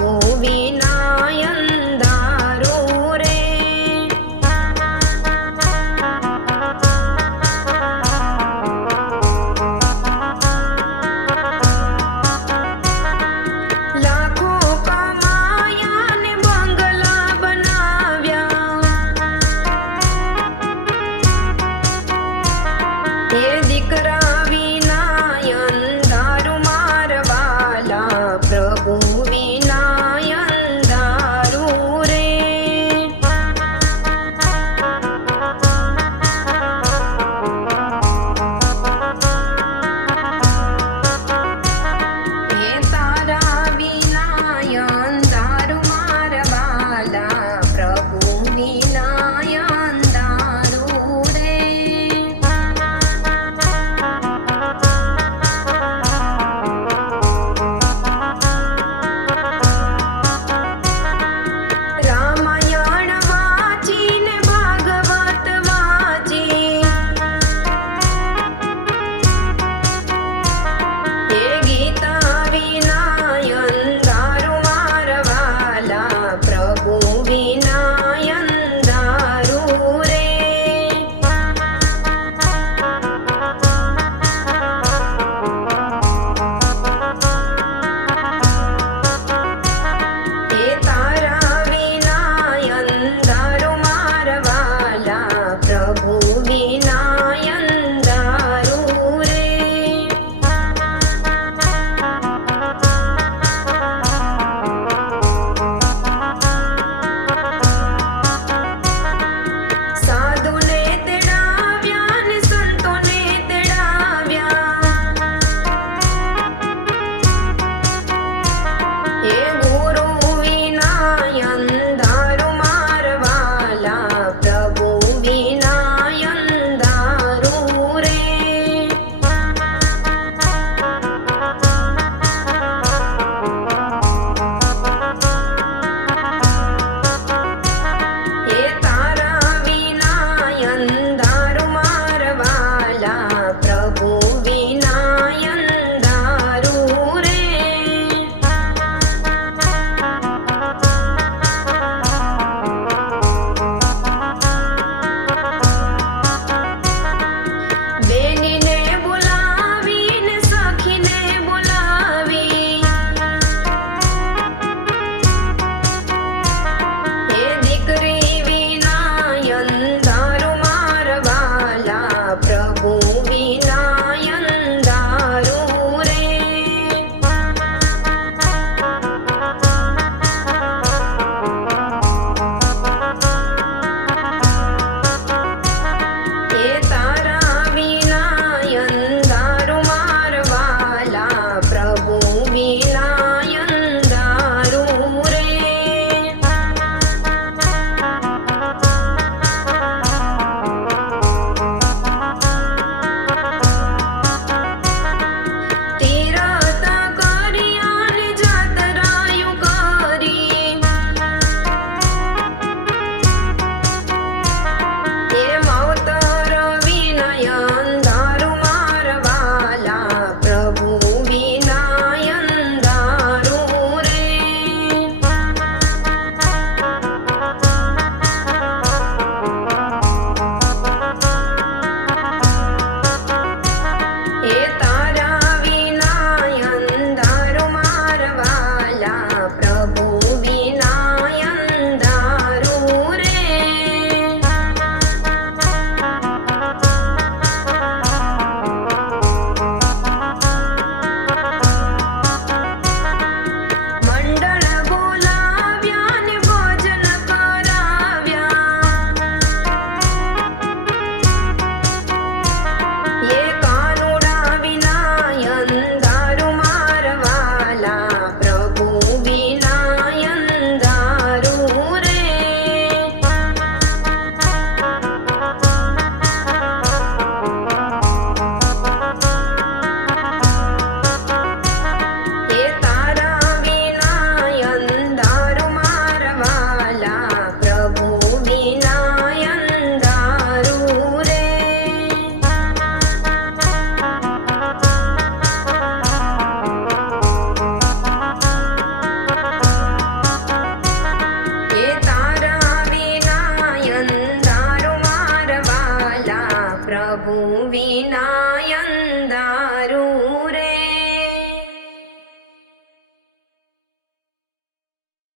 Oh.